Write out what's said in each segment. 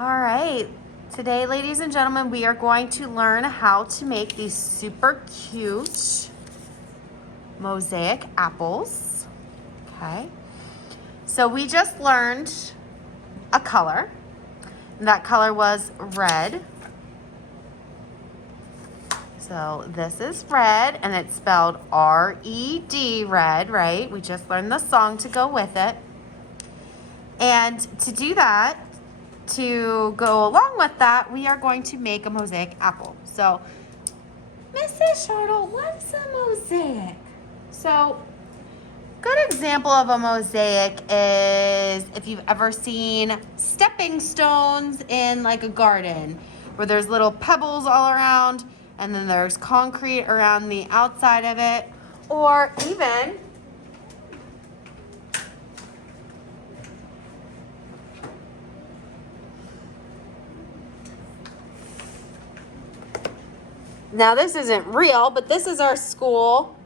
All right, today, ladies and gentlemen, we are going to learn how to make these super cute mosaic apples. Okay, so we just learned a color. And that color was red. So this is red, and it's spelled R-E-D, red, right? We just learned the song to go with it. And to do that, to go along with that, we are going to make a mosaic apple. So, Mrs. Shortle, what's a mosaic? So, good example of a mosaic is if you've ever seen stepping stones in like a garden where there's little pebbles all around and then there's concrete around the outside of it, or even now this isn't real, but this is our school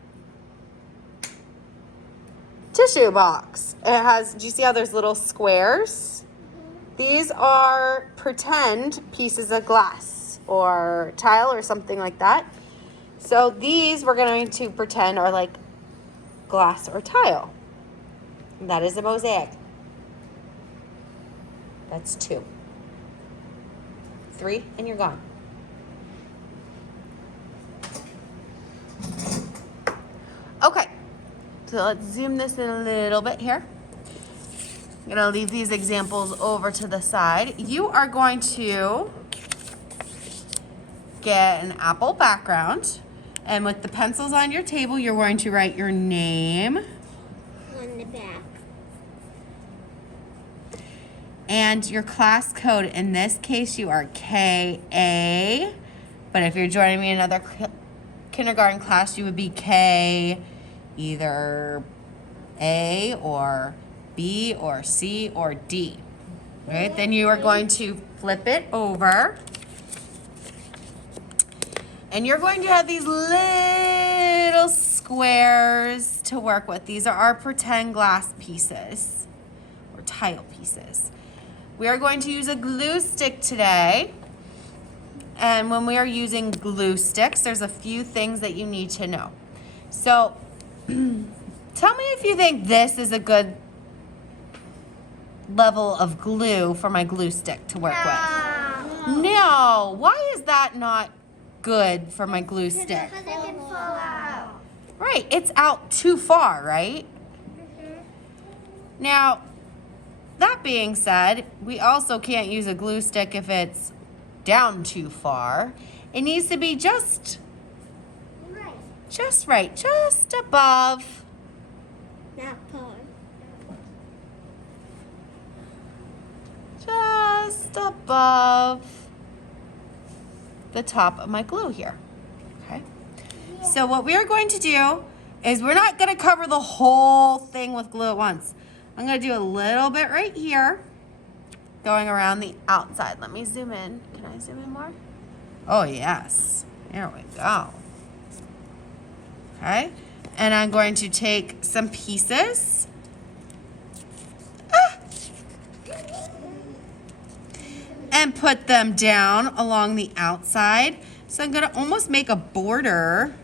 tissue box. It has, do you see how there's little squares? These are pretend pieces of glass or tile or something like that. So these we're going to pretend are like glass or tile. And that is a mosaic. That's 2. 3, and you're gone. Okay, so let's zoom this in a little bit here. I'm gonna leave these examples over to the side. You are going to get an apple background, and with the pencils on your table, you're going to write your name on the back and your class code. In this case, you are KA, but if you're joining me in another kindergarten class, you would be K, either A or B or C or D. Right? Then you are going to flip it over. And you're going to have these little squares to work with. These are our pretend glass pieces or tile pieces. We are going to use a glue stick today. And when we are using glue sticks, there's a few things that you need to know. So, tell me if you think this is a good level of glue for my glue stick to work with. No, why is that not good for my glue stick? because it can fall out. Right, it's out too far, right? Now, that being said, we also can't use a glue stick if it's down too far. It needs to be just right, just above. That part. Just above the top of my glue here, okay? So what we are going to do is we're not gonna cover the whole thing with glue at once. I'm gonna do a little bit right here, going around the outside. Let me zoom in. Can I zoom in more? Oh, yes. There we go. Okay. And I'm going to take some pieces. And put them down along the outside. So I'm gonna almost make a border.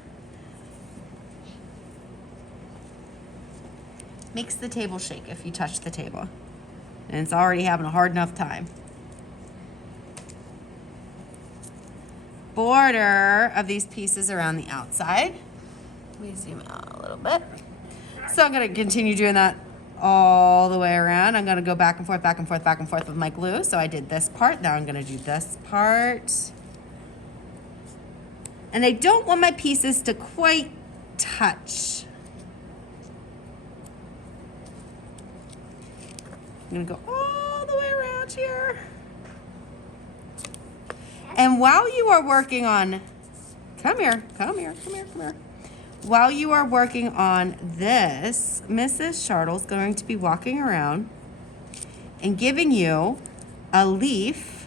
Makes the table shake if you touch the table. And it's already having a hard enough time. Border of these pieces around the outside. Let me zoom out a little bit. So I'm gonna continue doing that all the way around. I'm gonna go back and forth, back and forth, back and forth with my glue. So I did this part, now I'm gonna do this part. And I don't want my pieces to quite touch. I'm gonna go all the way around here. And while you are working on, come here. While you are working on this, Mrs. Shartle's going to be walking around and giving you a leaf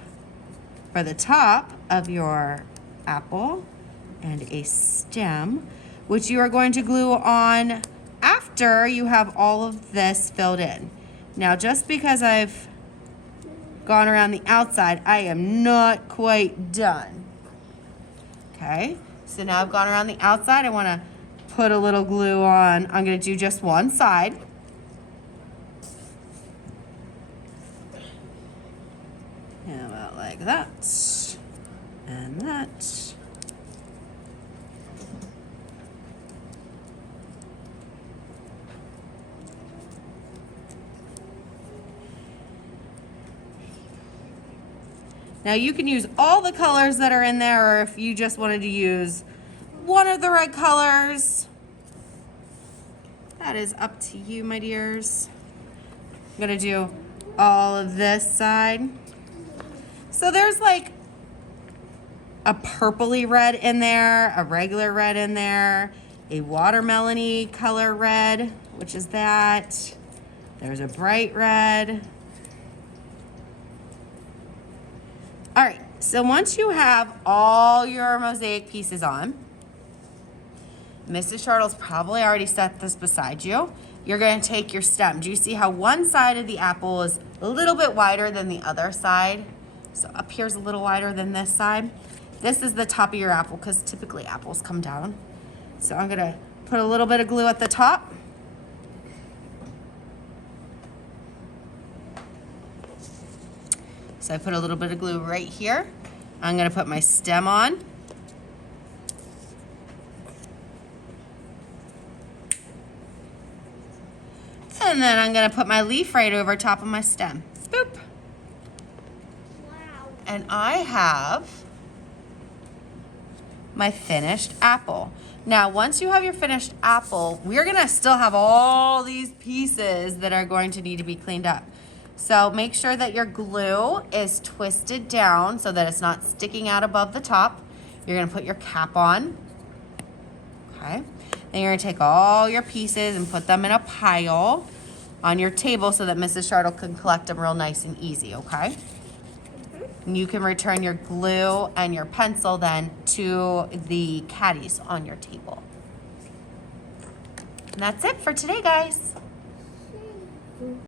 for the top of your apple and a stem, which you are going to glue on after you have all of this filled in. Now, just because I've gone around the outside. I am not quite done. Okay, so now I've gone around the outside. I want to put a little glue on. I'm going to do just one side. And about like that. And that. Now you can use all the colors that are in there, or if you just wanted to use one of the red colors, that is up to you, my dears. I'm gonna do all of this side. So there's like a purpley red in there, a regular red in there, a watermelon-y color red, which is that. There's a bright red. All right, so once you have all your mosaic pieces on, Mrs. Chartle's probably already set this beside you. You're gonna take your stem. Do you see how one side of the apple is a little bit wider than the other side? So up here's a little wider than this side. This is the top of your apple because typically apples come down. So I'm gonna put a little bit of glue at the top. So I put a little bit of glue right here. I'm gonna put my stem on. And then I'm gonna put my leaf right over top of my stem. Boop. Wow. And I have my finished apple. Now, once you have your finished apple, we're gonna still have all these pieces that are going to need to be cleaned up. So make sure that your glue is twisted down so that it's not sticking out above the top. You're gonna put your cap on, okay? Then you're gonna take all your pieces and put them in a pile on your table so that Mrs. Chartle can collect them real nice and easy, okay? And you can return your glue and your pencil then to the caddies on your table. And that's it for today, guys.